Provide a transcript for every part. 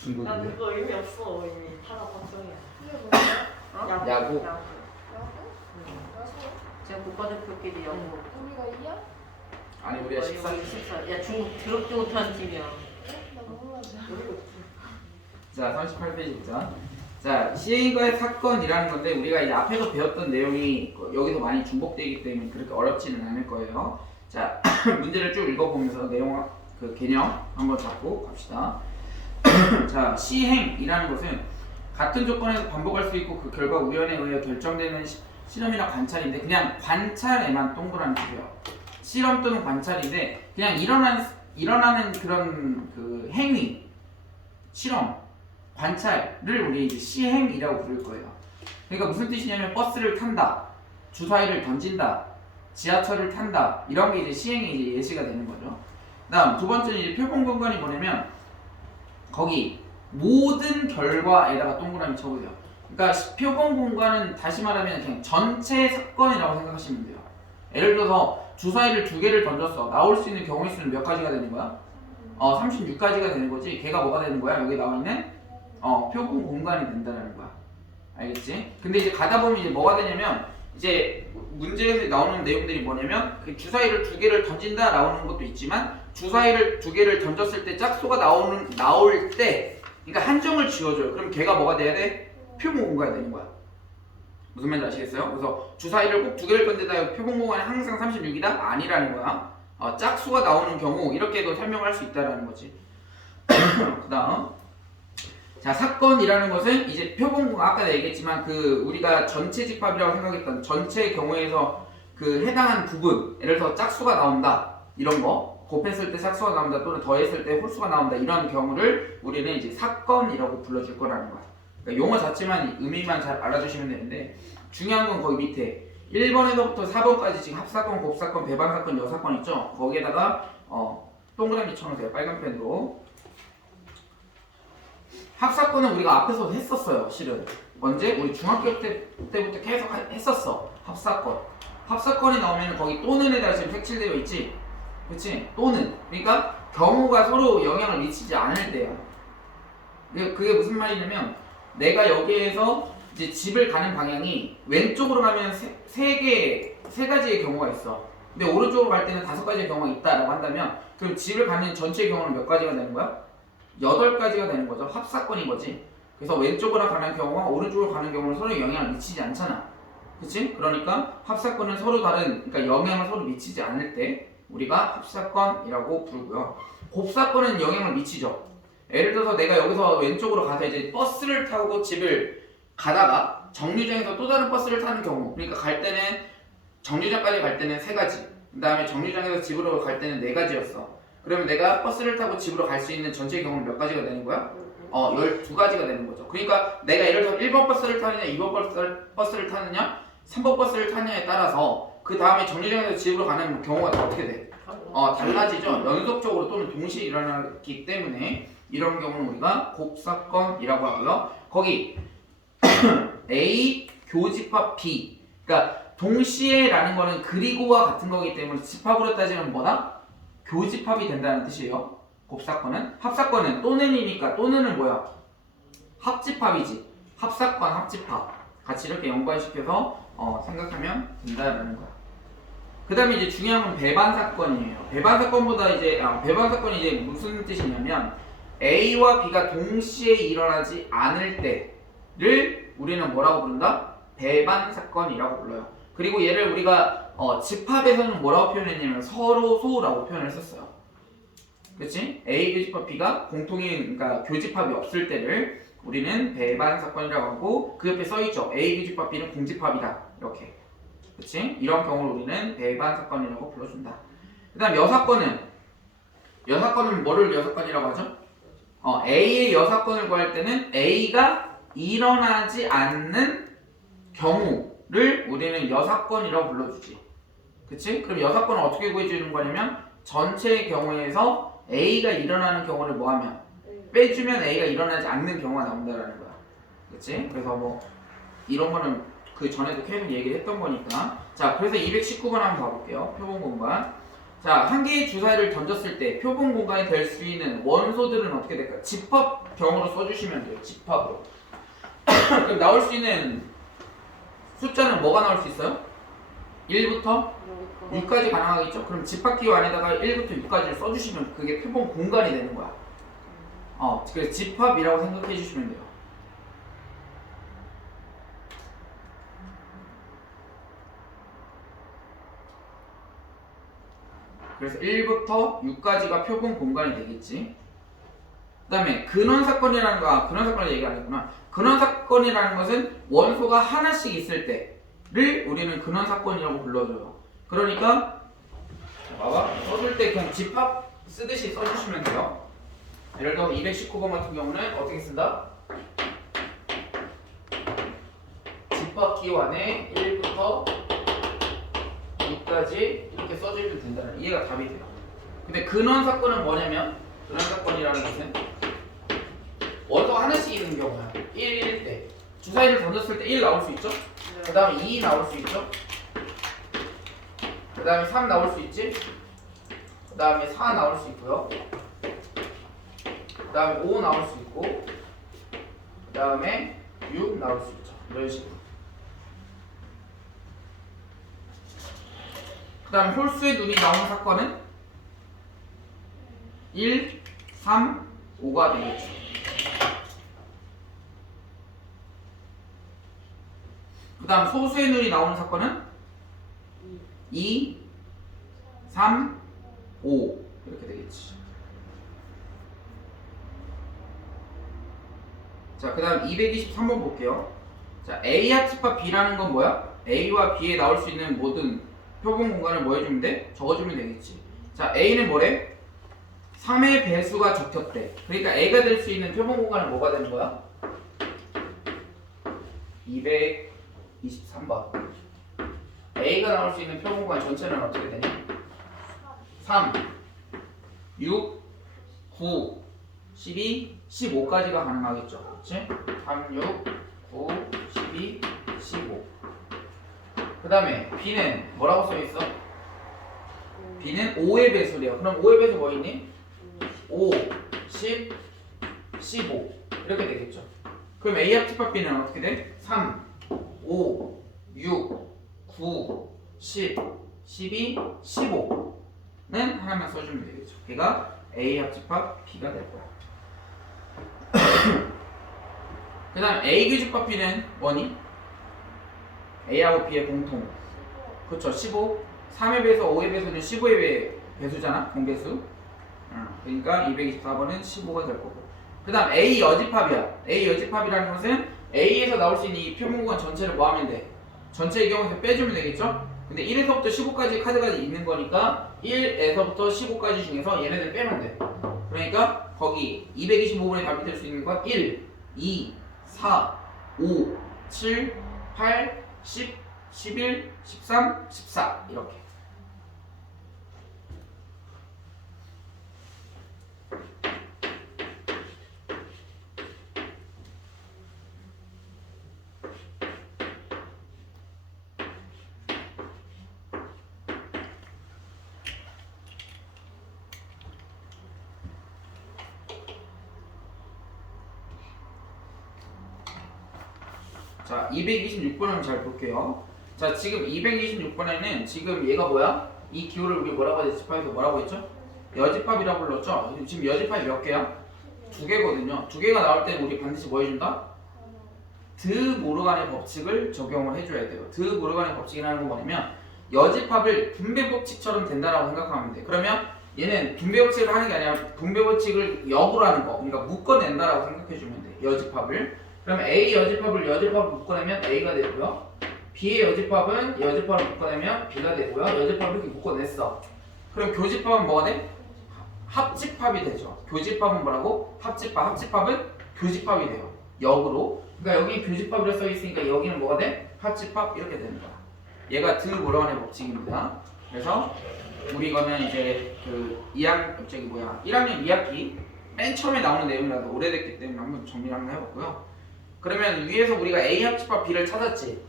나 중국이요? 그거 의미 없어 이미 타다 박정이야. 이게 뭐야? 야구? 야구? 야구? 제가 국가대표끼리 야구. 우리가 이야? 아니 우리가 14. 야 중국 더럽게 못하는 팀이야. 나 몰라서. 자 38페이지 보자. 자 시행과의 사건이라는 건데 우리가 이제 앞에서 배웠던 내용이 여기서 많이 중복되기 때문에 그렇게 어렵지는 않을 거예요. 자 문제를 쭉 읽어보면서 내용 그 개념 한번 잡고 갑시다. 자 시행이라는 것은 같은 조건에서 반복할 수 있고 그 결과 우연에 의해 결정되는 실험이나 관찰인데 그냥 관찰에만 동그라미 주세요. 실험 또는 관찰인데 그냥 일어나는 그런 그 행위, 실험, 관찰을 우리 이제 시행이라고 부를 거예요. 그러니까 무슨 뜻이냐면 버스를 탄다, 주사위를 던진다, 지하철을 탄다 이런 게 이제 시행의 이제 예시가 되는 거죠. 그다음 두 번째는 이제 표본 공간이 뭐냐면 거기 모든 결과에다가 동그라미 쳐보세요. 그러니까 표본 공간은 다시 말하면 그냥 전체 사건이라고 생각하시면 돼요. 예를 들어서 주사위를 2개를 던졌어. 나올 수 있는 경우의 수는 몇 가지가 되는 거야? 36가지가 되는 거지. 걔가 뭐가 되는 거야? 여기 나와 있는 표본 공간이 된다는 거야. 알겠지? 근데 이제 가다 보면 이제 뭐가 되냐면 이제 문제에서 나오는 내용들이 뭐냐면 그 주사위를 2개를 던진다 나오는 것도 있지만 주사위를 2개를 던졌을 때 짝수가 나올 때 그러니까 한정을 지워줘요. 그럼 걔가 뭐가 돼야 돼? 표본 공간이 되는 거야. 무슨 말인지 아시겠어요? 그래서 주사위를 꼭 2개를 던진다 표본 공간이 항상 36이다? 아니라는 거야. 짝수가 나오는 경우 이렇게도 설명할 수 있다라는 거지. 그 다음 자 사건이라는 것은 이제 표본 공간 아까 얘기했지만 그 우리가 전체 집합이라고 생각했던 전체 경우에서 그 해당한 부분 예를 들어서 짝수가 나온다 이런 거 곱했을 때 짝수가 나온다 또는 더했을 때 홀수가 나온다 이런 경우를 우리는 이제 사건이라고 불러줄 거라는 거야. 그러니까 용어 자체만 의미만 잘 알아두시면 되는데 중요한 건 거기 밑에 1번에서부터 4번까지 지금 합사건, 곱사건, 배반사건, 여사건 있죠? 거기에다가 동그라미 쳐놓으세요. 빨간 펜으로. 합사건은 우리가 앞에서 했었어요. 실은 언제? 우리 중학교 때부터 계속 했었어. 합사건. 합사건이 나오면 거기 또는에다 지금 색칠되어 있지? 그치? 또는. 그러니까 경우가 서로 영향을 미치지 않을 때야. 그게 무슨 말이냐면 내가 여기에서 이제 집을 가는 방향이 왼쪽으로 가면 세 가지의 경우가 있어. 근데 오른쪽으로 갈 때는 5가지의 경우가 있다라고 한다면 그럼 집을 가는 전체의 경우는 몇 가지가 되는 거야? 8가지가 되는 거죠. 합사건인 거지. 그래서 왼쪽으로 가는 경우와 오른쪽으로 가는 경우는 서로 영향을 미치지 않잖아. 그치? 그러니까 합사건은 서로 다른, 그러니까 영향을 서로 미치지 않을 때 우리가 합사건이라고 부르고요. 곱사건은 영향을 미치죠. 예를 들어서 내가 여기서 왼쪽으로 가서 이제 버스를 타고 집을 가다가 정류장에서 또 다른 버스를 타는 경우, 그러니까 갈 때는 정류장까지 갈 때는 3가지, 그 다음에 정류장에서 집으로 갈 때는 4가지였어. 그러면 내가 버스를 타고 집으로 갈 수 있는 전체 경우는 몇 가지가 되는 거야? 12가지가 되는 거죠. 그러니까 내가 예를 들어서 1번 버스를 타느냐, 2번 버스를 타느냐, 3번 버스를 타느냐에 따라서 그 다음에 정류장에서 집으로 가는 경우가 다 어떻게 돼? 달라지죠. 연속적으로 또는 동시에 일어나기 때문에 이런 경우는 우리가 곱사건이라고 하고요. 거기 A 교집합 B, 그러니까 동시에라는 거는 그리고와 같은 거기 때문에 집합으로 따지면 뭐다? 교집합이 된다는 뜻이에요. 곱사건은. 합사건은 또는이니까 또는은 뭐야? 합집합이지. 합사건, 합집합 같이 이렇게 연관시켜서 생각하면 된다라는 거야. 그 다음에 이제 중요한 건 배반사건이에요. 배반사건보다 이제 배반사건이 이제 무슨 뜻이냐면 A와 B가 동시에 일어나지 않을 때를 우리는 뭐라고 부른다? 배반사건이라고 불러요. 그리고 얘를 우리가 집합에서는 뭐라고 표현했냐면 서로소라고 표현을 했었어요. 그치? A 교집합 B가 공통인, 그러니까 교집합이 없을 때를 우리는 배반사건이라고 하고 그 옆에 써있죠. A 교집합 B는 공집합이다. 이렇게. 그치? 이런 경우를 우리는 배반사건이라고 불러준다. 그 다음 여사건은 뭐를 여사건이라고 하죠? A의 여사건을 구할 때는 A가 일어나지 않는 경우를 우리는 여사건이라고 불러주지. 그치? 그럼 여사건을 어떻게 구해주는 거냐면 전체의 경우에서 A가 일어나는 경우를 뭐하면 빼주면 A가 일어나지 않는 경우가 나온다는 거야. 그치? 그래서 뭐 이런 거는 그 전에도 계속 얘기를 했던 거니까. 자, 그래서 219번 한번 봐볼게요. 표본 공간. 자, 한 개의 주사위를 던졌을 때 표본 공간이 될 수 있는 원소들은 어떻게 될까요? 집합형으로 써주시면 돼요. 집합으로. 그럼 나올 수 있는 숫자는 뭐가 나올 수 있어요? 1부터 6까지 가능하겠죠? 그럼 집합기호 안에다가 1부터 6까지를 써주시면 그게 표본 공간이 되는 거야. 그래서 집합이라고 생각해 주시면 돼요. 그래서 1부터 6까지가 표본 공간이 되겠지. 그 다음에 근원사건이라는 거, 근원사건을 얘기 안 했구나. 근원사건이라는 것은 원소가 하나씩 있을 때를 우리는 근원사건이라고 불러줘요. 그러니까 봐봐, 써줄 때 그냥 집합 쓰듯이 써주시면 돼요. 예를 들어 219번 같은 경우는 어떻게 쓴다? 집합기호 안에 1부터 6까지 이렇게 써주면 된다는 이해가 답이 돼요. 근데 근원사건은 뭐냐면 근원사건이라는 것은 원소가 하나씩 있는 경우야. 1일 때 주사위를 던졌을 때 1 나올 수 있죠? 그 다음에 2 나올 수 있죠? 그 다음에 3 나올 수 있지? 그 다음에 4 나올 수 있고요. 그 다음에 5 나올 수 있고, 그 다음에 6 나올 수 있죠. 이런 식으로. 그 다음에 홀수의 눈이 나오는 사건은 1, 3, 5가 되겠죠. 그 다음 소수의 눈이 나오는 사건은 2, 3, 5 이렇게 되겠지. 자, 그 다음 223번 볼게요. 자, A 합집합 B라는 건 뭐야? A와 B에 나올 수 있는 모든 표본 공간을 뭐 해주면 돼? 적어주면 되겠지. 자, A는 뭐래? 3의 배수가 적혔대. 그러니까 A가 될 수 있는 표본 공간은 뭐가 되는 거야? 223번. A가 나올 수 있는 표본 공간 전체는 어떻게 되냐? 3, 6, 9, 12, 15까지가 가능하겠죠. 그렇지? 3, 6, 9, 12, 15. 그 다음에 B는 뭐라고 써있어? B는 5의 배수래요. 그럼 5의 배수 뭐 있니? 5, 10, 15 이렇게 되겠죠. 그럼 A 합집합 B는 어떻게 돼? 3, 5, 6, 9, 10, 12, 15는 하나만 써주면 되겠죠. 걔가 A 합집합 B가 될 거야. 그 다음 A 교집합 B는 뭐니? A하고 B의 공통. 그쵸, 15. 3의 배수, 5의 배수는 15의 배수잖아, 공배수. 그러니까 224번은 15가 될 거고. 그 다음 A 여집합이야. A 여집합이라는 것은 A에서 나올 수 있는 이 표본공간 전체를 뭐 하면 돼? 전체의 경우에서 빼주면 되겠죠? 근데 1에서부터 15까지 카드가 있는 거니까 1에서부터 15까지 중에서 얘네들 빼면 돼. 그러니까 거기 225번에 답이 될 수 있는 건 1, 2, 4, 5, 7, 8, 10, 11, 13, 14 이렇게. 자, 226번은 잘 볼게요. 자, 지금 226번에는 지금 얘가 뭐야? 이 기호를 우리 뭐라고 하지? 집합에서 뭐라고 했죠? 여집합이라고 불렀죠? 지금 여집합이 몇 개야? 2개거든요. 2개가 나올 때는 우리 반드시 뭐 해준다? 드 모르간의 법칙을 적용을 해줘야 돼요. 드 모르간의 법칙이라는 건 뭐냐면 여집합을 분배 법칙처럼 된다라고 생각하면 돼. 그러면 얘는 분배 법칙을 하는 게 아니라 분배 법칙을 역으로 하는 거. 그러니까 묶어낸다라고 생각해주면 돼. 여집합을. 그러면 A 여집합을 묶어내면 A가 되고요. B의 여집합은 여집합을 묶어내면 B가 되고요. 여집합을 이렇게 묶어냈어. 그럼 교집합은 뭐가 돼? 합집합이 되죠. 교집합은 뭐라고? 합집합. 합집합은 교집합이 돼요. 역으로. 그러니까 여기 교집합이라 써있으니까 여기는 뭐가 돼? 합집합 이렇게 되는 거야. 얘가 드 모르간의 법칙입니다. 그래서 우리 이거는 이제 그 1학년 2학기 맨 처음에 나오는 내용이라도 오래됐기 때문에 한번 정리를 한번 해봤고요. 그러면 위에서 우리가 A 합집합 B를 찾았지?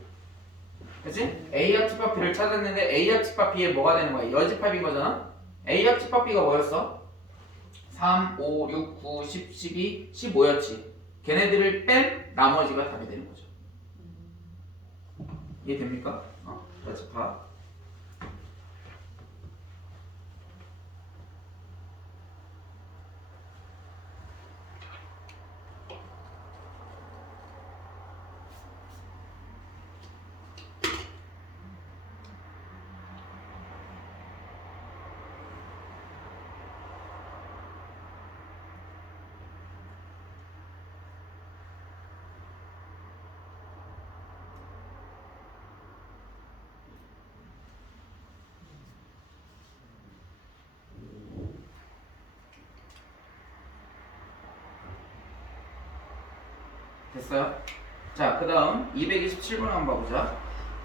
그치? A 합집합 B를 찾았는데 A 합집합 B에 뭐가 되는 거야? 여집합인 거잖아? A 합집합 B가 뭐였어? 3, 5, 6, 9, 10, 12, 15였지. 걔네들을 뺀 나머지가 답이 되는 거죠. 이해됩니까? 자, 봐. 됐어요? 자, 그 다음 227번 한번 봐보자.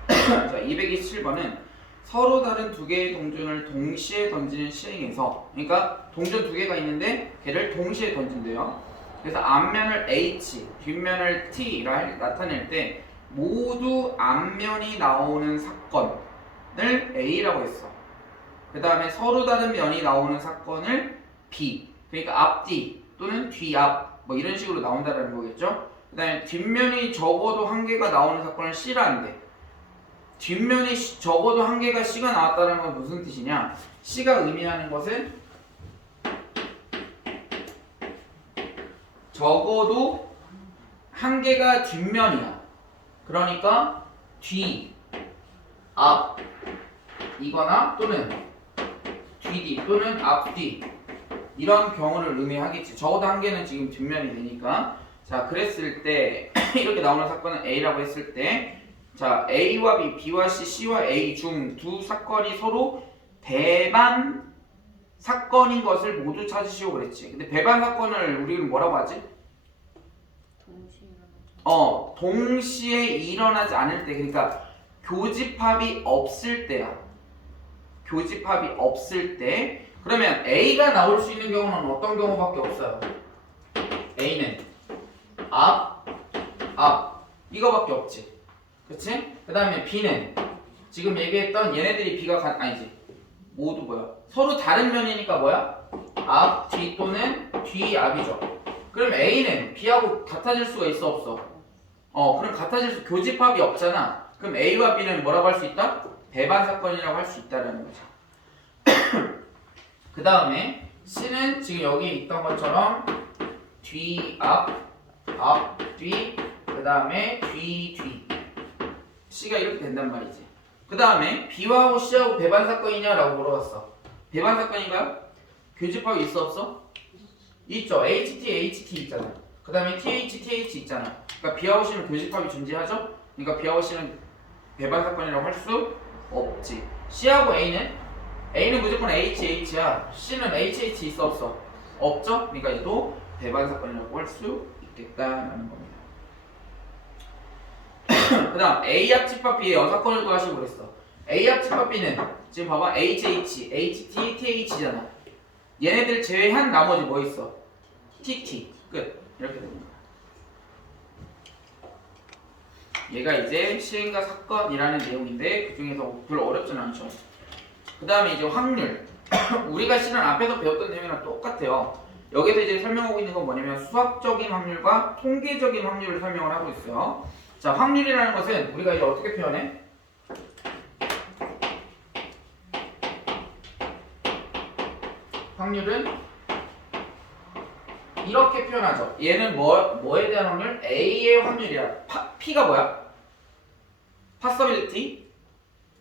자, 227번은 서로 다른 두 개의 동전을 동시에 던지는 시행에서, 그러니까 동전 두 개가 있는데 걔를 동시에 던진대요. 그래서 앞면을 H, 뒷면을 T를 나타낼 때 모두 앞면이 나오는 사건을 A라고 했어. 그 다음에 서로 다른 면이 나오는 사건을 B, 그러니까 앞뒤 또는 뒤앞 뭐 이런 식으로 나온다는 거겠죠. 그 다음에 뒷면이 적어도 한 개가 나오는 사건을 C라는데, 뒷면이 적어도 한 개가 C가 나왔다는 건 무슨 뜻이냐? C가 의미하는 것은 적어도 한 개가 뒷면이야. 그러니까 뒤, 앞 이거나 또는 뒤뒤 또는 앞뒤 이런 경우를 의미하겠지. 적어도 한 개는 지금 뒷면이 되니까. 자, 그랬을 때 이렇게 나오는 사건은 A라고 했을 때, 자, A와 B, B와 C, C와 A 중 두 사건이 서로 배반 사건인 것을 모두 찾으시오 그랬지. 근데 배반 사건을 우리는 뭐라고 하지? 동시에 일어나지 않을 때, 그러니까 교집합이 없을 때야. 교집합이 없을 때. 그러면 A가 나올 수 있는 경우는 어떤 경우밖에 없어요? A는 앞 이거밖에 없지. 그치? 그 다음에 B는 지금 얘기했던 얘네들이 B가 아니지. 모두 뭐야? 서로 다른 면이니까 뭐야? 앞, 뒤 또는 뒤, 앞이죠. 그럼 A는 B하고 같아질 수가 있어 없어? 그럼 같아질 수, 교집합이 없잖아. 그럼 A와 B는 뭐라고 할 수 있다? 배반 사건이라고 할 수 있다라는 거죠. 그 다음에 C는 지금 여기 있던 것처럼 뒤, 앞, 뒤, 그 다음에 뒤. C가 이렇게 된단 말이지. 그 다음에 B하고 C하고 배반 사건이냐라고 물어봤어. 배반 사건인가요? 교집합이 있어 없어? 있죠. HT 있잖아. 그 다음에 TH 있잖아. 그러니까 B하고 C는 교집합이 존재하죠? 그러니까 B하고 C는 배반 사건이라고 할 수 없지. C하고 A는 무조건 HH야. C는 HH 있어 없어? 없죠? 그러니까 얘도 배반 사건이라고 할 수 있겠다라는 겁니다. 그 다음 A 합집합 B의 여사건을 구하시고 그랬어. A 합집합 B는 지금 봐봐. HH, HT, TH잖아. 얘네들 제외한 나머지 뭐 있어? TT. 끝. 이렇게 됩니다. 얘가 이제 시행과 사건이라는 내용인데 그 중에서 별로 어렵진 않죠. 그 다음에 이제 확률. 우리가 실은 앞에서 배웠던 내용이랑 똑같아요. 여기서 이제 설명하고 있는 건 뭐냐면 수학적인 확률과 통계적인 확률을 설명을 하고 있어요. 자, 확률이라는 것은 우리가 이제 어떻게 표현해? 확률은 이렇게 표현하죠. 얘는 뭐에 대한 확률? A의 확률이야. P가 뭐야? possibility?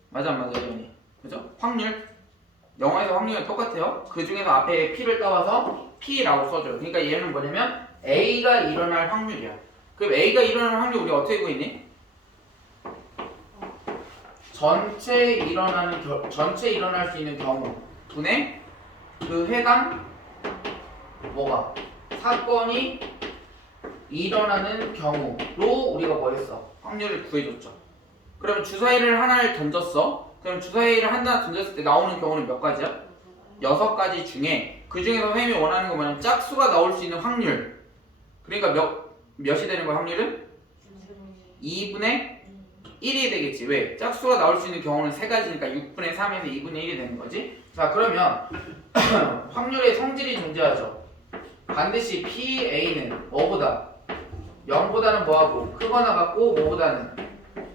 맞아 안 맞아, 이현이? 그죠? 확률. 영어에서 확률은 똑같아요. 그 중에서 앞에 P를 따와서 P라고 써줘요. 그러니까 얘는 뭐냐면 A가 일어날 확률이야. 그럼 A가 일어날 확률 우리 어떻게 구했니? 전체 일어날 수 있는 경우 분의 그 해당 뭐가 사건이 일어나는 경우로 우리가 뭐 했어? 확률을 구해줬죠. 그러면 주사위를 하나를 던졌어. 그럼 주사위를 하나 던졌을 때 나오는 경우는 몇 가지야? 6가지 중에 그 중에서 선생님이 원하는 건 뭐냐면 짝수가 나올 수 있는 확률. 그러니까 몇이 되는 거야 확률은? 2분의 1이 되겠지. 왜? 짝수가 나올 수 있는 경우는 3가지니까 6분의 3에서 2분의 1이 되는 거지. 자 그러면 확률의 성질이 존재하죠. 반드시 PA는 뭐보다 0보다는 뭐하고 크거나 같고 뭐보다는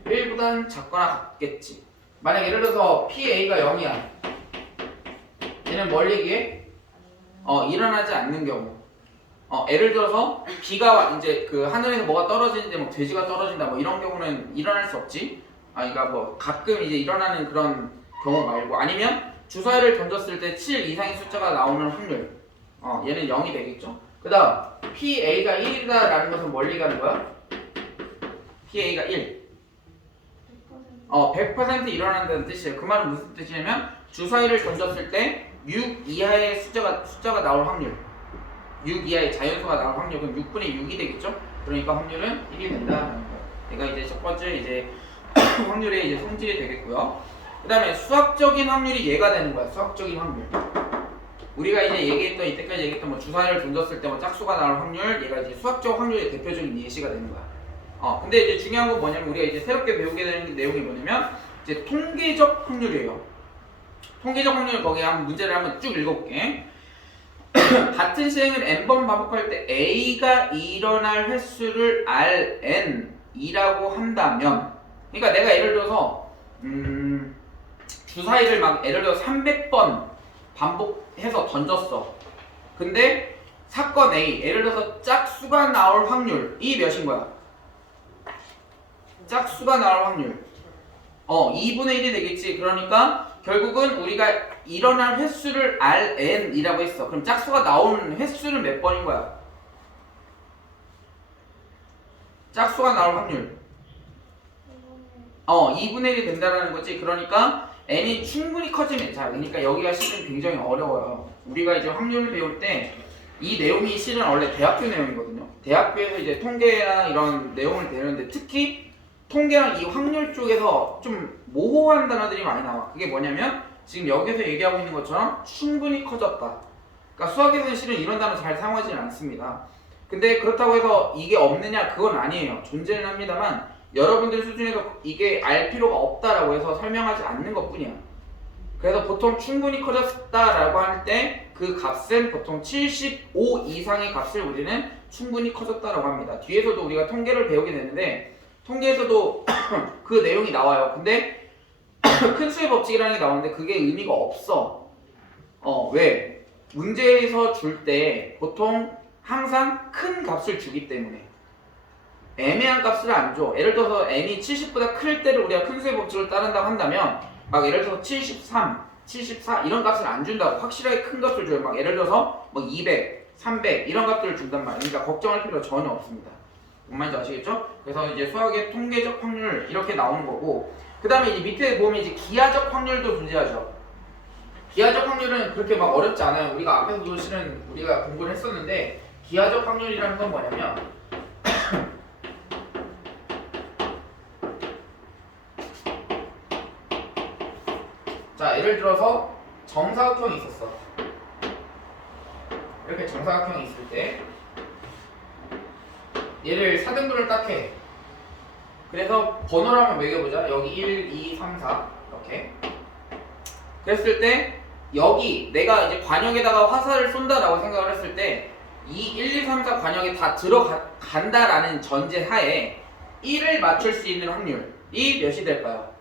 1보다는 작거나 같겠지. 만약 예를 들어서 PA가 0이야. 얘는 뭘 얘기해? 일어나지 않는 경우. 예를 들어서 비가 이제 그 하늘에서 뭐가 떨어지는데 뭐 돼지가 떨어진다 뭐 이런 경우는 일어날 수 없지. 그러니까 뭐 가끔 이제 일어나는 그런 경우 말고 아니면 주사위를 던졌을 때 7 이상의 숫자가 나오는 확률. 얘는 0이 되겠죠. 그다음 PA가 1이다라는 것은 뭘 얘기하는 거야? PA가 1. 100% 일어난다는 뜻이에요. 그 말은 무슨 뜻이냐면 주사위를 던졌을 때 6 이하의 숫자가 나올 확률. 6 이하의 자연수가 나올 확률. 그럼 6분의 6이 되겠죠? 그러니까 확률은 1이 된다는 거예요. 얘가 이제 첫 번째 이제 확률의 이제 성질이 되겠고요. 그 다음에 수학적인 확률이 얘가 되는 거야. 수학적인 확률. 우리가 이제 얘기했던 이때까지 얘기했던 뭐 주사위를 던졌을 때 뭐 짝수가 나올 확률, 얘가 이제 수학적 확률의 대표적인 예시가 되는 거야. 근데 이제 중요한 건 뭐냐면 우리가 이제 새롭게 배우게 되는 내용이 뭐냐면 이제 통계적 확률이에요. 통계적 확률 거기에 한번 문제를 한번 쭉 읽어볼게. 같은 시행을 n번 반복할 때 a가 일어날 횟수를 Rn이라고 한다면, 그러니까 내가 예를 들어서 주사위를 막 예를 들어 300번 반복해서 던졌어. 근데 사건 A, 예를 들어서 짝수가 나올 확률이 몇인 거야? 짝수가 나올 확률 2분의 1이 되겠지. 그러니까 결국은 우리가 일어날 횟수를 Rn이라고 했어. 그럼 짝수가 나오는 횟수는 몇 번인 거야? 짝수가 나올 확률 2분의 1이 된다는 거지. 그러니까 n이 충분히 커지면, 자 그러니까 여기가 실은 굉장히 어려워요. 우리가 이제 확률을 배울 때 이 내용이 실은 원래 대학교 내용이거든요. 대학교에서 이제 통계나 이런 내용을 배우는데 특히 통계랑 이 확률 쪽에서 좀 모호한 단어들이 많이 나와. 그게 뭐냐면 지금 여기서 얘기하고 있는 것처럼 충분히 커졌다. 그러니까 수학에서는 실은 이런 단어 잘 사용하지는 않습니다. 근데 그렇다고 해서 이게 없느냐? 그건 아니에요. 존재는 합니다만 여러분들 수준에서 이게 알 필요가 없다라고 해서 설명하지 않는 것뿐이야. 그래서 보통 충분히 커졌다라고 할 때 그 값은 보통 75 이상의 값을 우리는 충분히 커졌다라고 합니다. 뒤에서도 우리가 통계를 배우게 되는데 통계에서도 그 내용이 나와요. 근데 큰 수의 법칙이라는 게 나오는데 그게 의미가 없어. 왜? 문제에서 줄 때 보통 항상 큰 값을 주기 때문에 애매한 값을 안 줘. 예를 들어서 n이 70보다 클 때를 우리가 큰 수의 법칙을 따른다고 한다면 막 예를 들어서 73, 74 이런 값을 안 준다고. 확실하게 큰 값을 줘요. 막 예를 들어서 뭐 200, 300 이런 값들을 준단 말이에요. 그러니까 걱정할 필요가 전혀 없습니다. 뭔 말인지 아시겠죠? 그래서 이제 수학의 통계적 확률 이렇게 나오는 거고, 그 다음에 이제 밑에 보면 이제 기하적 확률도 존재하죠. 기하적 확률은 그렇게 막 어렵지 않아요. 우리가 앞에서도 실은 우리가 공부를 했었는데 기하적 확률이라는 건 뭐냐면 자 예를 들어서 정사각형이 있었어. 이렇게 정사각형이 있을 때 얘를 4등분을 딱 해. 그래서 번호를 한번 매겨보자. 여기 1, 2, 3, 4 이렇게. 그랬을 때 여기 내가 이제 관역에다가 화살을 쏜다라고 생각을 했을 때 이 1, 2, 3, 4 관역에 다 들어간다라는 전제 하에 1을 맞출 수 있는 확률이 몇이 될까요?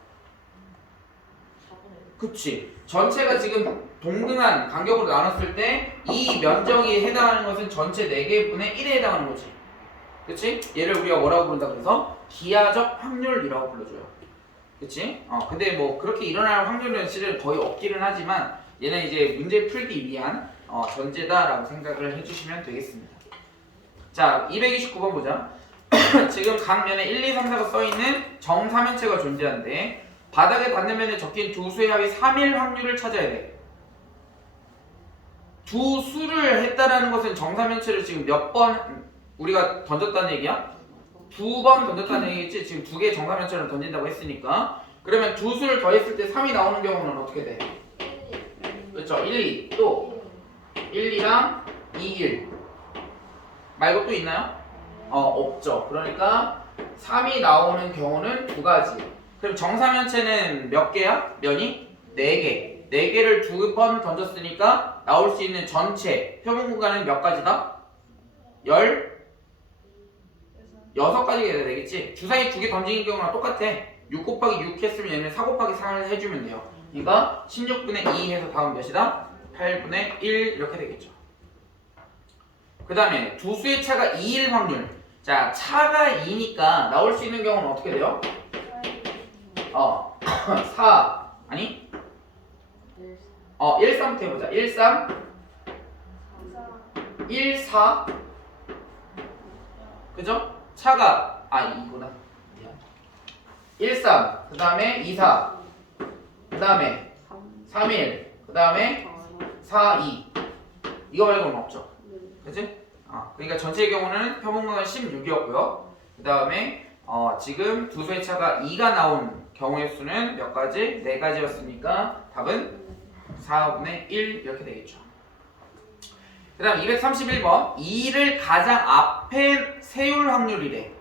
그치. 전체가 지금 동등한 간격으로 나눴을 때 이 면적이 해당하는 것은 전체 4개분의 1에 해당하는 거지. 그치? 얘를 우리가 뭐라고 부른다 그래서 기하적 확률이라고 불러줘요. 그치? 근데 뭐 그렇게 일어날 확률은 실은 거의 없기는 하지만 얘는 이제 문제 풀기 위한 전제다라고 생각을 해주시면 되겠습니다. 자, 229번 보자. 지금 각 면에 1, 2, 3, 4가 써있는 정사면체가 존재하는데 바닥에 닿는 면에 적힌 두 수의 합이 3일 확률을 찾아야 돼. 두 수를 했다라는 것은 정사면체를 지금 몇 번 우리가 던졌다는 얘기야? 2번 던졌다는 얘기겠지? 지금 2개의 정사면체를 던진다고 했으니까. 그러면 두 수를 더했을 때 3이 나오는 경우는 어떻게 돼? 그렇죠. 1, 2. 또 1, 2랑 2, 1 말고 또 있나요? 없죠. 그러니까 3이 나오는 경우는 두 가지. 그럼 정사면체는 몇 개야? 면이? 4개. 4개를 2번 던졌으니까 나올 수 있는 전체 표본 공간은 몇 가지다? 16가지가 되겠지? 주사위 2개 던지는 경우랑 똑같아. 6 곱하기 6 했으면 얘는 4 곱하기 4를 해주면 돼요. 그러니까 16분의 2 해서 다음 몇이다? 8분의 1 이렇게 되겠죠. 그 다음에 두 수의 차가 2일 확률. 자, 차가 2니까 나올 수 있는 경우는 어떻게 돼요? 4 아니? 1, 3부터 해보자. 1, 3 1, 4 그죠? 차가 이구나. 1, 3 그 다음에 2, 4 그 다음에 3, 1 그 다음에 4, 2 이거 말고는 없죠. 그치? 그러니까 전체의 경우는 표본공간 16이었고요. 그 다음에 지금 두 수의 차가 2가 나온 경우의 수는 몇 가지? 4가지였으니까 답은 4분의 1 이렇게 되겠죠. 그 다음 231번 2를 가장 앞에 세울 확률이래.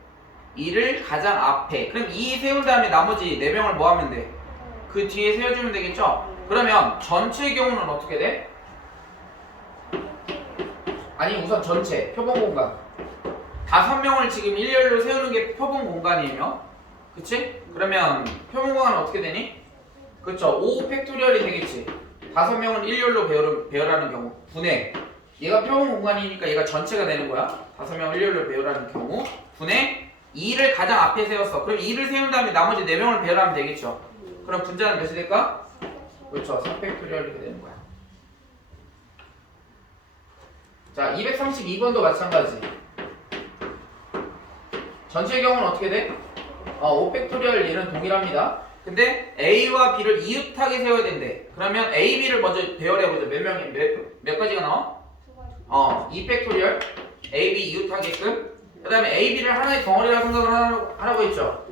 2를 가장 앞에. 그럼 2 세운 다음에 나머지 4명을 뭐 하면 돼? 그 뒤에 세워주면 되겠죠? 그러면 전체의 경우는 어떻게 돼? 아니 우선 전체 표본 공간 5명을 지금 일렬로 세우는 게 표본 공간이에요. 그치? 그러면 표본 공간은 어떻게 되니? 그쵸, 5 팩토리얼이 되겠지. 5명을 일렬로 배열하는 경우 분해. 얘가 표본 공간이니까 얘가 전체가 되는 거야. 5명을 일렬로 배열하는 경우 분해 2를 가장 앞에 세웠어. 그럼 2를 세운 다음에 나머지 4명을 배열하면 되겠죠. 그럼 분자는 몇이 될까? 그렇죠, 3팩토리얼 이렇게 되는 거야. 자, 232번도 마찬가지. 전체의 경우는 어떻게 돼? 5팩토리얼 얘는 동일합니다. 근데 A와 B를 이웃하게 세워야 된대. 그러면 A, B를 먼저 배열해보자. 몇 가지가 나와? 2팩토리얼 A, B 이웃하게끔. 그 다음에 A, B를 하나의 덩어리라고 생각을 하라고 했죠.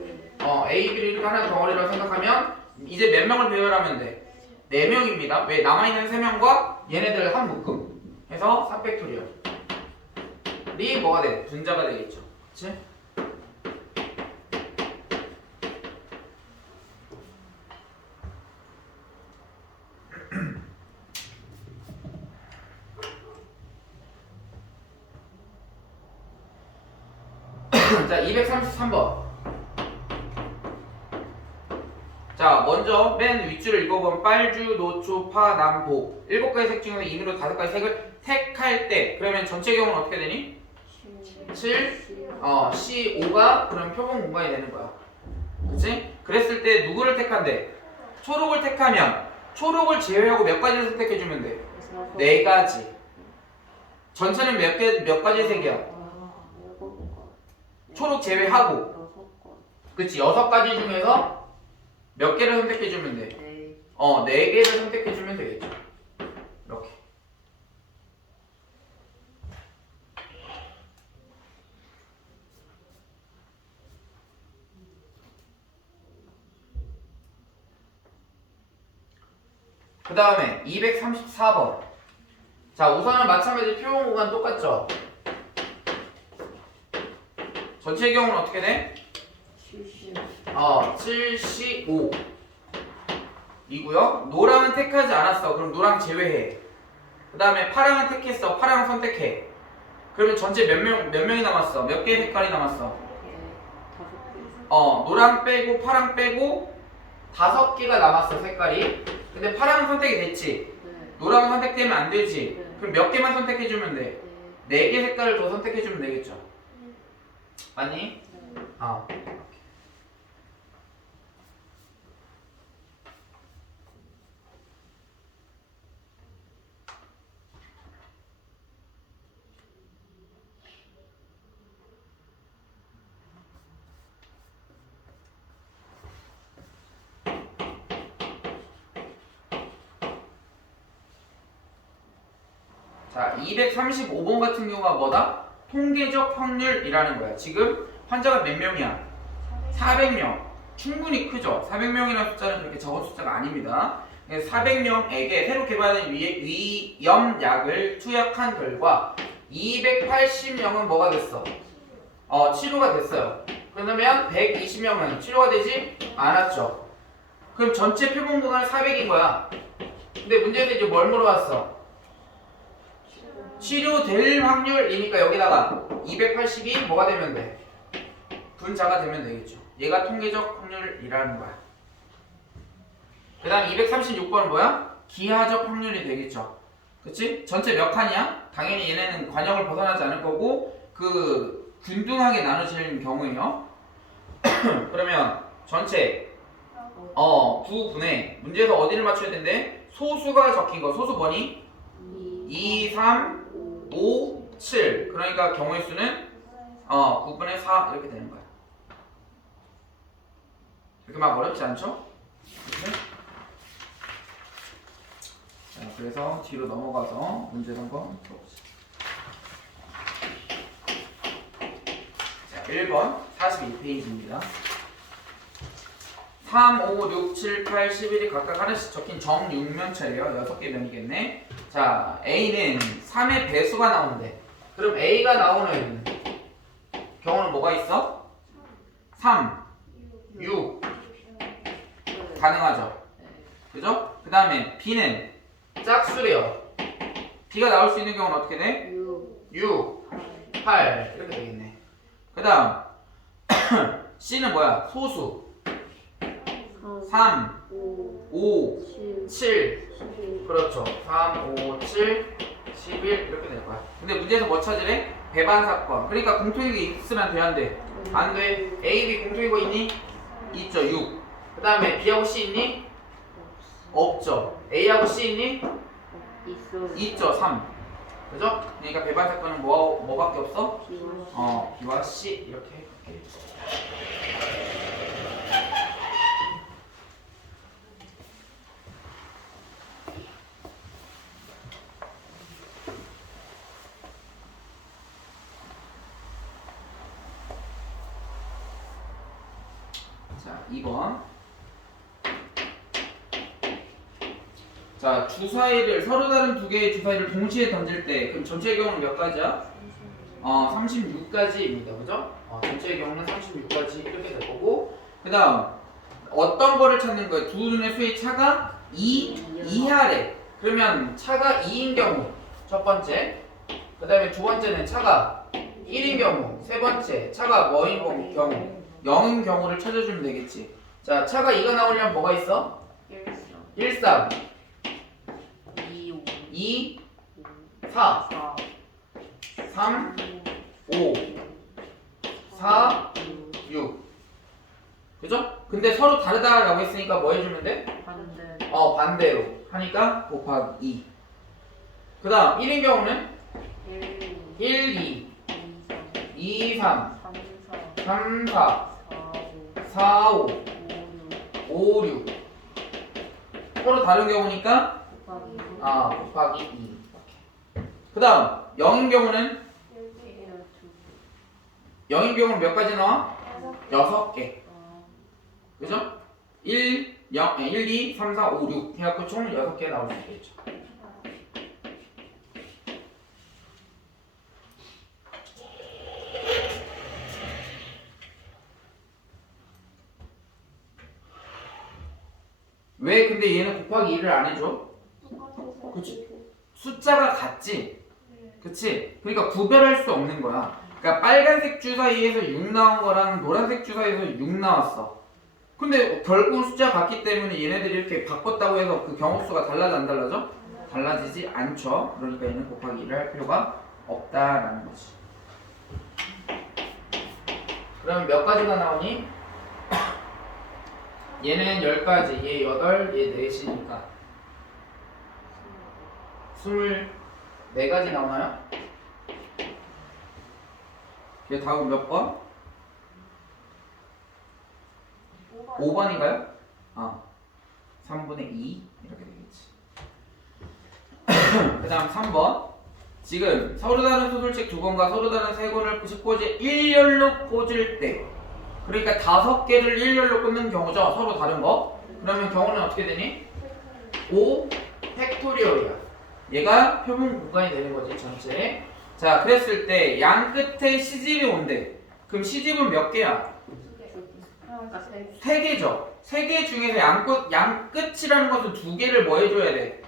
A, B를 이렇게 하나의 덩어리라고 생각하면 이제 몇 명을 배열하면 돼? 4명입니다. 왜? 남아있는 3명과 얘네들 한 묶음 해서 4팩토리얼이 뭐가 돼? 분자가 되겠죠. 그치? 자, 233번. 자, 먼저 맨 윗줄을 읽어보면 빨주, 노초, 파, 남, 복 7가지 색 중에서 인으로 5가지 색을 택할 때 그러면 전체 경우는 어떻게 되니? 7, C5가 그럼 표본 공간이 되는 거야. 그치? 그랬을 때 누구를 택한대? 초록을 택하면 초록을 제외하고 몇 가지를 선택해주면 돼? 4가지. 전체는 몇 가지 색이야? 초록 제외하고. 그치? 6가지 중에서 몇 개를 선택해주면 돼? 4개를 선택해주면 되겠죠. 이렇게. 그 다음에 234번. 자, 우선은 마찬가지 표본 공간 똑같죠? 전체의 경우는 어떻게 돼? 75 이고요. 노랑은 택하지 않았어. 그럼 노랑 제외해. 그 다음에 파랑은 택했어. 파랑 선택해. 그러면 전체 몇 명이 남았어? 몇 개의 색깔이 남았어? 노랑 빼고 파랑 빼고 5개가 남았어, 색깔이. 근데 파랑은 선택이 됐지. 노랑은 선택되면 안 되지. 그럼 몇 개만 선택해주면 돼? 4개 색깔을 더 선택해주면 되겠죠. 맞니? 자, 235번 같은 경우가 뭐다? 통계적 확률이라는 거야. 지금 환자가 몇 명이야? 400명. 충분히 크죠? 400명이라는 숫자는 그렇게 적은 숫자가 아닙니다. 400명에게 새로 개발된 위염약을 투약한 결과 280명은 뭐가 됐어? 치료가 됐어요. 그러면 120명은 치료가 되지 않았죠. 그럼 전체 표본 공간은 400인 거야. 근데 문제에서 이제 뭘 물어봤어? 치료될 확률이니까 여기다가 280이 뭐가 되면 돼? 분자가 되면 되겠죠. 얘가 통계적 확률이라는 거야. 그 다음 236번은 뭐야? 기하적 확률이 되겠죠. 그치? 전체 몇 칸이야? 당연히 얘네는 관역을 벗어나지 않을 거고 그 균등하게 나눠지는 경우에요. 그러면 전체 9분의 문제에서 어디를 맞춰야 된대? 소수가 적힌 거. 소수 뭐니? 2, 3, 5, 7. 그러니까 경우의 수는 9분의 4 이렇게 되는 거야. 이렇게 막 어렵지 않죠? 그치? 자, 그래서 뒤로 넘어가서 문제를 한번 풀어보자. 자, 1번 42페이지입니다. 3, 5, 6, 7, 8, 11이 각각 하나씩 적힌 정육면체래요. 6개 면이겠네. 자, A는 3의 배수가 나오는데 그럼 A가 나오는 경우는 뭐가 있어? 3, 6 가능하죠. 그죠? 그 다음에 B는 짝수래요. B가 나올 수 있는 경우는 어떻게 돼? 6, 8 이렇게 되겠네. 그 다음 C는 뭐야? 소수 3, 5, 7 그렇죠. 3, 5, 7, 11 이렇게 될 거야. 근데 문제에서 뭐 찾으래? 배반 사건. 그러니까 공통이고 있으면 돼, 안 돼? 안 돼. A, B 공통이고 있니? 있죠. 6. 그 다음에 B하고 C 있니? 없죠. A하고 C 있니? 있죠. 3. 그죠? 그러니까 배반 사건은 뭐밖에 없어? B와 C 이렇게 할게. 자, 2번. 자, 주사위를 서로 다른 두 개의 주사위를 동시에 던질 때 그럼 전체의 경우는 몇 가지야? 36가지입니다. 그죠? 전체의 경우는 36가지 이렇게 될 거고 그 다음 어떤 거를 찾는 거예요? 두 눈의 수의 차가 2 이하래. 그러면 차가 2인 경우 첫 번째 그 다음에 두 번째는 차가 1인 경우 세 번째 차가 뭐인 경우 0인 경우를 찾아주면 되겠지. 자, 차가 2가 나오려면 뭐가 있어? 1, 3 2, 4 3, 5 4, 6 그죠? 근데 서로 다르다라고 했으니까 뭐 해주면 돼? 반대로 하니까 곱하기 2 그 다음 1인 경우는 1, 2 2, 3 3, 4 4, 5 5, 6 서로 다른 경우니까 곱하기 2 그 다음 0인 경우는 몇 가지 나와? 6개 그죠? 1, 2, 3, 4, 5, 6 해갖고 총 6개 나올 수 있겠죠. 왜 근데 얘는 곱하기 2를 안 해줘? 그치? 숫자가 같지? 그치? 그러니까 구별할 수 없는 거야. 그러니까 빨간색 주사위에서 6 나온 거랑 노란색 주사위에서 6 나왔어. 근데 결국은 숫자가 같기 때문에 얘네들이 이렇게 바꿨다고 해서 그 경우수가 달라져 안 달라져? 달라지지 않죠. 그러니까 얘는 곱하기 1을 할 필요가 없다라는 거지. 그러면 몇 가지가 나오니? 얘는 10가지, 얘 8, 얘 4시니까 24가지 나오나요? 얘 다음 몇 번? 5번인가요? 3분의 2 이렇게 되겠지. 그 다음 3번 지금 서로 다른 소설책 2권과 서로 다른 3권을 90페이지 일렬로 꽂을 때 그러니까 5개를 일렬로 꽂는 경우죠. 서로 다른 거. 그러면 경우는 어떻게 되니? 5 팩토리얼이야. 얘가 표본 공간이 되는 거지 전체에. 자, 그랬을 때 양 끝에 시집이 온대. 그럼 시집은 몇 개야? 3개죠. 3개 중에서 양 끝이라는 것은 2개를 뭐 해줘야 돼?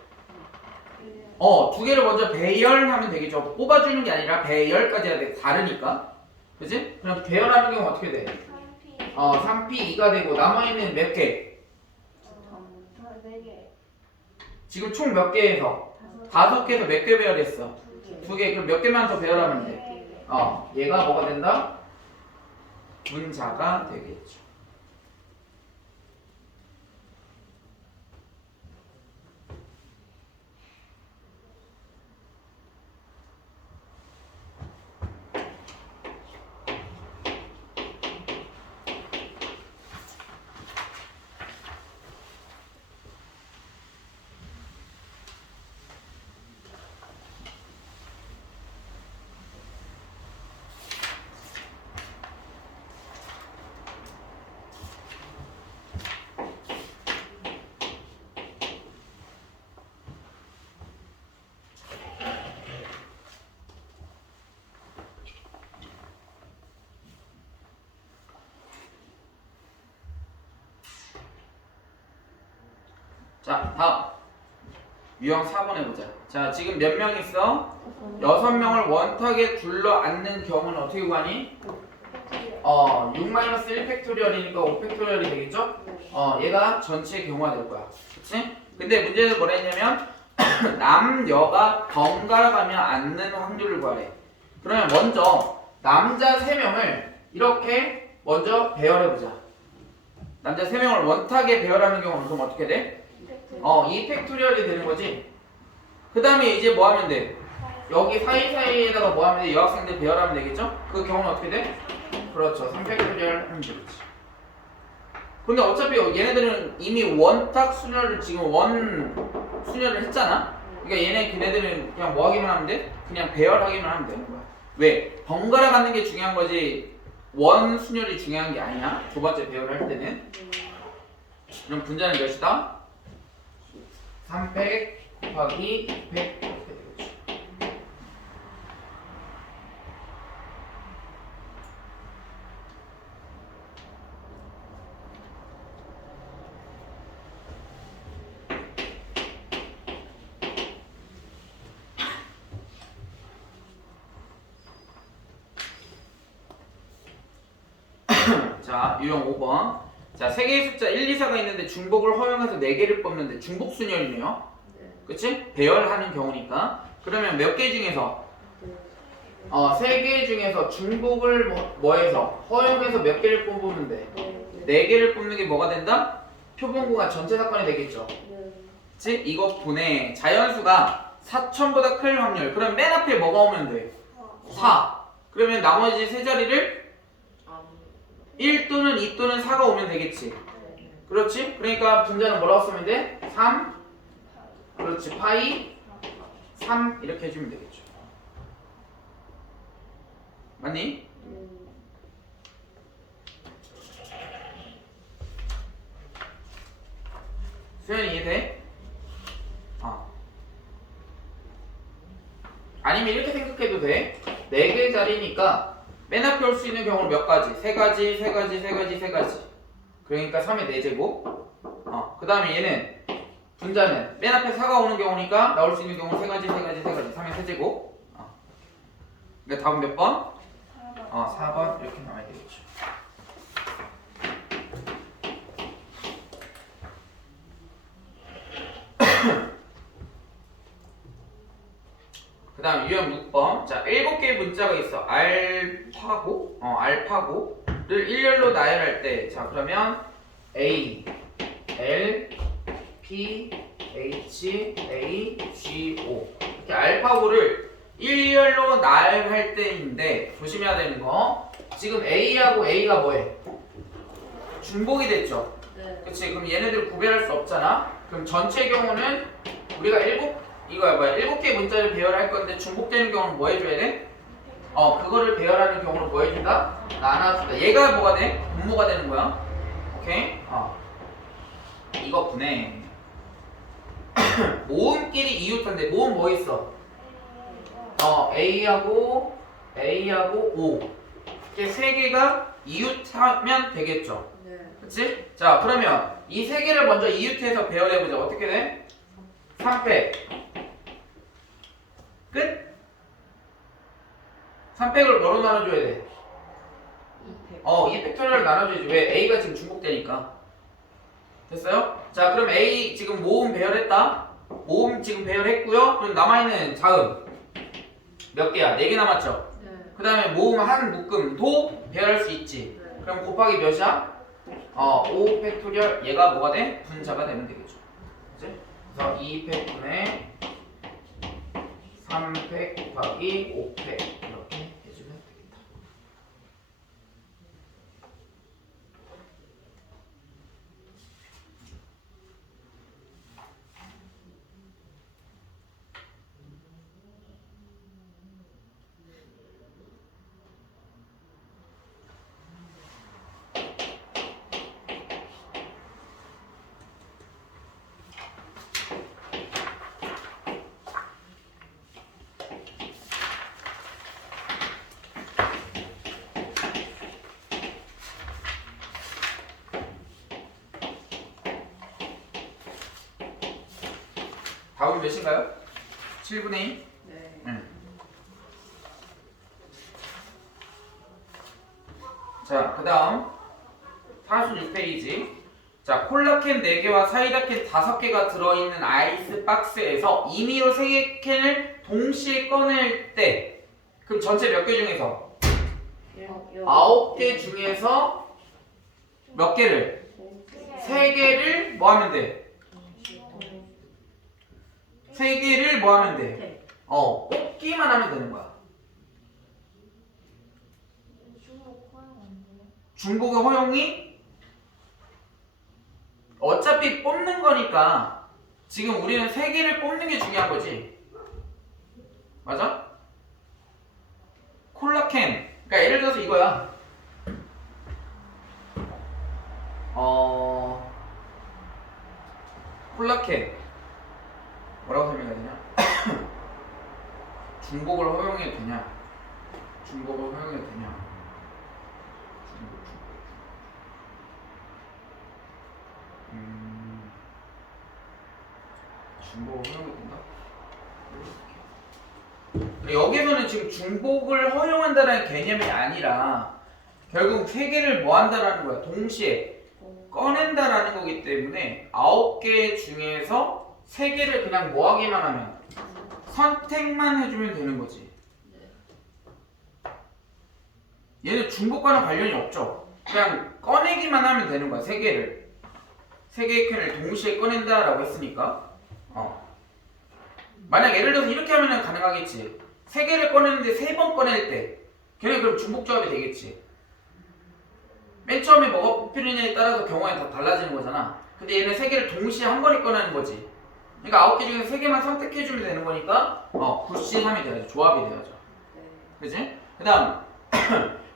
두 개를 먼저 배열하면 되겠죠. 뽑아주는 게 아니라 배열까지 해야 돼. 다르니까. 그치? 그럼 배열하는 경우 어떻게 돼? 3P 3P 2가 되고 나머지는 몇 개? 4개 지금 총 몇 개에서? 5개에서 몇 개 배열했어? 2개. 그럼 몇 개만 더 배열하면 돼? 얘가 뭐가 된다? 분자가 되겠죠. 자, 다음. 유형 4번 해보자. 자, 지금 몇 명 있어? 6명을 원탁에 둘러 앉는 경우는 어떻게 구하니? 6-1 팩토리얼이니까 5 팩토리얼이 되겠죠? 얘가 전체 경우가 될 거야. 그치? 근데 문제는 뭐라 했냐면, 남, 여가 번갈아 가며 앉는 확률을 구하래. 그러면 먼저, 남자 3명을 이렇게 먼저 배열해보자. 남자 3명을 원탁에 배열하는 경우는 그럼 어떻게 돼? 2 팩토리얼이 되는 거지. 그 다음에 이제 뭐 하면 돼? 여기 사이사이에다가 뭐 하면 돼? 여학생들 배열하면 되겠죠? 그 경우는 어떻게 돼? 그렇죠. 3 팩토리얼 하면 되겠지. 근데 어차피 얘네들은 이미 원탁 수열을 지금 원 수열을 했잖아? 그러니까 걔네들은 그냥 뭐 하기만 하면 돼? 그냥 배열하기만 하면 되는 거야. 왜? 번갈아 가는 게 중요한 거지 원 순열이 중요한 게 아니야. 두 번째 배열을 할 때는. 그럼 분자는 몇이다? 3팩 곱하기 2팩 이렇게 되겠죠. 자, 유형 5번. 자, 3개의 숫자 1, 2, 4가 있는데 중복을 허용해서 4개를 뽑는데 중복 순열이네요. 그치? 배열하는 경우니까. 그러면 몇 개 중에서? 3개 중에서 중복을 뭐 해서? 허용해서 몇 개를 뽑으면 돼? 4개를 뽑는 게 뭐가 된다? 표본공간 전체 사건이 되겠죠. 그치? 이거 분의 자연수가 4천보다 클 확률. 그럼 맨 앞에 뭐가 오면 돼? 4. 그러면 나머지 세 자리를 1 또는 2 또는 4가 오면 되겠지. 그렇지? 그러니까 분자는 뭐라고 쓰면 돼? 3. 그렇지. 파이 3 이렇게 해주면 되겠죠. 맞니? 수현이 이해돼? 아니면 이렇게 생각해도 돼. 4개 자리니까 맨 앞에 올 수 있는 경우는 몇 가지? 3가지, 3가지, 3가지, 3가지. 그러니까 3의 4제곱. 그 다음에 얘는 분자는 맨 앞에 4가 오는 경우니까 나올 수 있는 경우 3가지, 3가지, 3가지. 3의 세제곱. 그러니까 답은 몇 번? 4번 이렇게 나와야 되겠죠. 그 다음 유형 6번. 자, 7개의 문자가 있어. 알파고를 일렬로 나열할 때, 자, 그러면 A, L, P, H, A, G, O. 이렇게 알파고를 일렬로 나열할 때인데, 조심해야 되는 거. 지금 A하고 A가 뭐해? 중복이 됐죠? 그치? 그럼 얘네들 구별할 수 없잖아? 그럼 전체 경우는 우리가 7개 문자를 배열할 건데 중복되는 경우는 뭐 해줘야 돼? 그거를 배열하는 경우는 뭐 해준다? 나눠준다. 얘가 뭐가 돼? 분모가 되는 거야. 오케이? 이거 분해. 모음끼리 이웃한데 모음 뭐 있어? A하고 O. 이렇게 세 개가 이웃하면 되겠죠. 그치? 자, 그러면 이 세 개를 먼저 이웃해서 배열해보자. 어떻게 돼? 3팩 끝? 3팩을 뭐로 나눠줘야 돼? 2팩토리얼 나눠줘야지. 왜? A가 지금 중복되니까. 됐어요? 자, 그럼 A 지금 모음 배열했다. 모음 지금 배열했고요. 그럼 남아있는 자음 몇 개야? 4개 남았죠? 네. 그 다음에 모음 한 묶음도 배열할 수 있지. 네. 그럼 곱하기 몇이야? 5팩토리얼 얘가 뭐가 돼? 분자가 되면 되겠죠. 그치? 그래서 2팩분의 3팩 곱하기 5팩 이렇게 해주면 되겠다. 답은 몇인가요? 7분의 2? 네. 응. 자, 그 다음 46페이지. 자, 콜라캔 4개와 사이다캔 5개가 들어있는 아이스 박스에서 임의로 3개 캔을 동시에 꺼낼 때 그럼 전체 몇 개 중에서? 9개 중에서 몇 개를? 3개를 뭐 하면 돼? 3개를 뭐 하면 돼? 네. 뽑기만 하면 되는 거야. 중국 허용 안 돼요? 중복의 허용이 어차피 뽑는 거니까 지금 우리는 3개를 뽑는 게 중요한 거지. 맞아? 콜라캔. 그러니까 예를 들어서 이거야. 콜라캔. 뭐라고 설명해야 되냐? 중복을 허용해도 되냐? 중복을 허용해도 되냐? 중복을 허용해도 된다? 여기서는 지금 중복을 허용한다는 개념이 아니라 결국 3개를 뭐 한다라는 거야? 동시에 꺼낸다라는 거기 때문에 9개 중에서 3개를 그냥 뭐 하기만 하면 선택만 해주면 되는 거지. 얘는 중복과는 관련이 없죠. 그냥 꺼내기만 하면 되는 거야. 3개를 3개의 캔을 동시에 꺼낸다라고 했으니까. 만약 예를 들어서 이렇게 하면 가능하겠지. 3개를 꺼내는데 3번 꺼낼 때 걔네 그럼 중복 조합이 되겠지. 맨 처음에 뭐가 뽑히느냐에 따라서 경우에 다 달라지는 거잖아. 근데 얘는 3개를 동시에 한 번에 꺼내는 거지. 그러니까 9개 중에 3개만 선택해주면 되는 거니까 9C3이 돼야죠. 조합이 돼야죠. 그치? 그 다음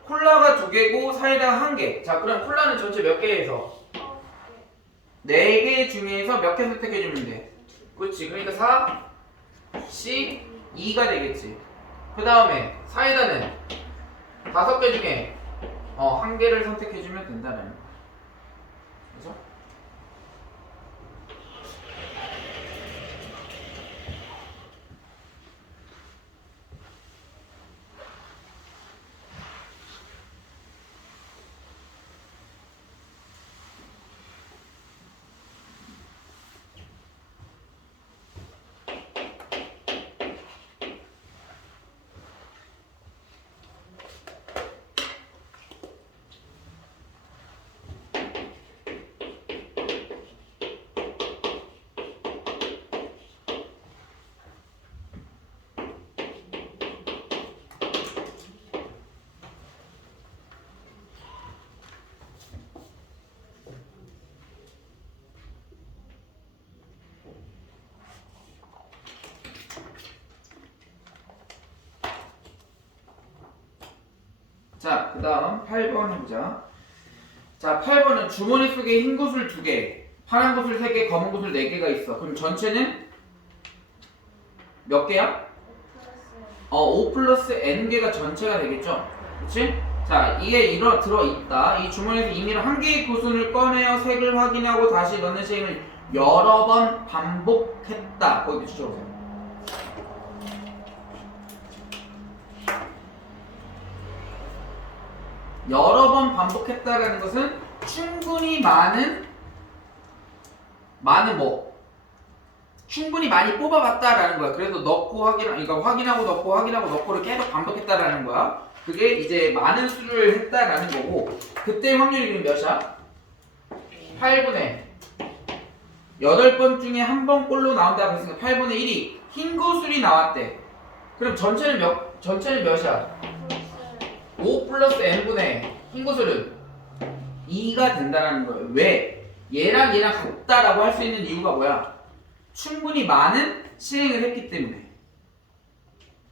콜라가 2개고 사이다가 1개. 자, 그럼 콜라는 전체 몇 개에서? 4개 중에서 몇 개 선택해주면 돼? 그렇지. 그러니까 4, C, 2가 되겠지. 그 다음에 사이다는 5개 중에 1개를 선택해주면 된다는 거야. 그래서 자, 그 다음 8번 해보자. 자, 8번은 주머니 속에 흰 구슬 2개, 파란 구슬 3개, 검은 구슬 4개가 있어. 그럼 전체는 몇 개야? 5 플러스 n개가 전체가 되겠죠? 그치? 자, 이게 들어있다. 이 주머니에서 임의로 1개의 구슬을 꺼내어 색을 확인하고 다시 넣는 시행을 여러 번 반복했다. 거기 붙여보세요. 여러 번 반복했다라는 것은 충분히 많은 뭐 충분히 많이 뽑아봤다라는 거야. 그래서 넣고 그러니까 확인하고 넣고 확인하고 넣고를 계속 반복했다라는 거야. 그게 이제 많은 수를 했다라는 거고, 그때 확률이 몇이야? 8분의 8번 중에 한 번 꼴로 나온다고 했으니까 8분의 1이 흰구술이 나왔대. 그럼 전체는 몇이야? 5 플러스 n분의 흰구술은 2가 된다는 거예요. 왜? 얘랑 같다라고 할 수 있는 이유가 뭐야? 충분히 많은 실행을 했기 때문에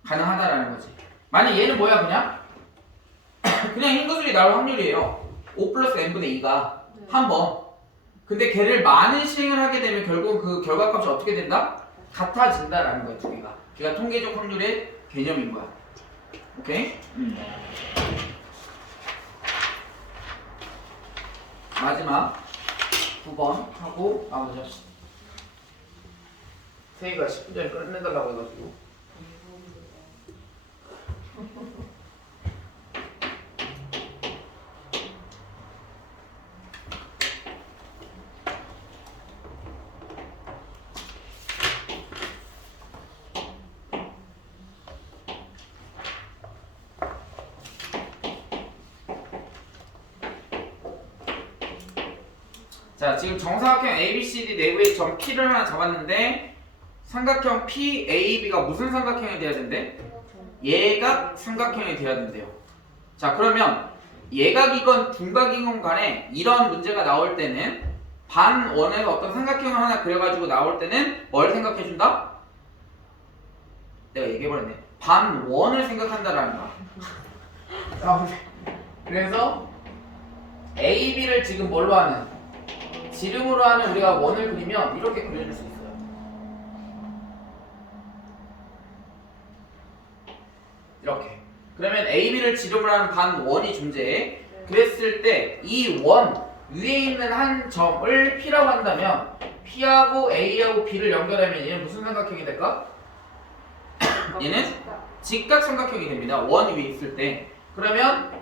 가능하다라는 거지. 만약 얘는 뭐야? 그냥 흰구술이 나올 확률이에요. 5 플러스 n분의 2가 한 번. 근데 걔를 많은 실행을 하게 되면 결국 그 결과값이 어떻게 된다? 같아진다라는 거야, 두 개가. 걔가 통계적 확률의 개념인 거야. 오케이? 마지막 9번 하고 나머지 세이가 10분 전에 끝내달라고 해가지고. 자, 지금 정사각형 ABCD 내부의 점 P를 하나 잡았는데 삼각형 PAB가 무슨 삼각형이 돼야 된대? 예각 삼각형이 돼야 된대요. 자, 그러면 예각이건 둔각이건 간에 이런 문제가 나올 때는 반원에서 어떤 삼각형을 하나 그려가지고 나올 때는 뭘 생각해준다? 내가 얘기해버렸네. 반원을 생각한다라는 거야. 그래서 AB를 지금 뭘로 하는? 지름으로 하는 우리가 원을 그리면 이렇게 그려줄 수 있어요. 이렇게. 그러면 AB를 지름으로 하는 반원이 존재해. 그랬을 때 이 원 위에 있는 한 점을 P라고 한다면 P하고 A하고 B를 연결하면 얘는 무슨 삼각형이 될까? 얘는 직각 삼각형이 됩니다. 원 위에 있을 때. 그러면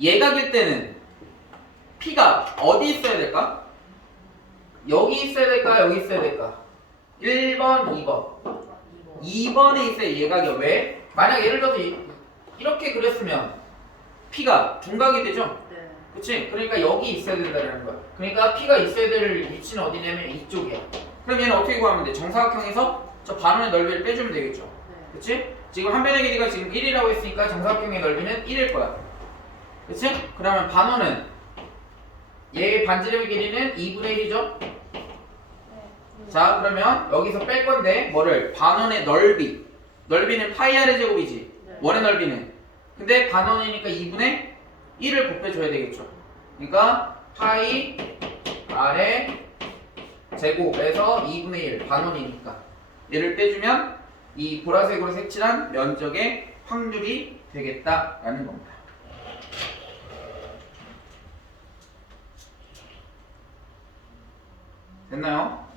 예각일 때는 P가 어디 있어야 될까? 여기 있어야 될까? 여기 있어야 될까? 1번, 2번. 2번에 있어야 예각이야. 왜? 만약 예를 들어서 이렇게 그렸으면 P가 둔각이 되죠? 네. 그치? 그러니까 여기 있어야 된다는 거야. 그러니까 P가 있어야 될 위치는 어디냐면 이쪽이야. 그럼 얘는 어떻게 구하면 돼? 정사각형에서 저 반원의 넓이를 빼주면 되겠죠? 네. 그치? 지금 한 변의 길이가 지금 1이라고 했으니까 정사각형의 넓이는 1일 거야. 그치? 그러면 반원은 얘의 반지름의 길이는 2분의 1이죠? 자, 그러면 여기서 뺄 건데 뭐를? 반원의 넓이. 넓이는 파이 r의 제곱이지. 네. 원의 넓이는. 근데 반원이니까 2분의 1을 곱해줘야 되겠죠. 그러니까 파이 r의 제곱에서 2분의 1 반원이니까 얘를 빼주면 이 보라색으로 색칠한 면적의 확률이 되겠다라는 겁니다. 됐나요?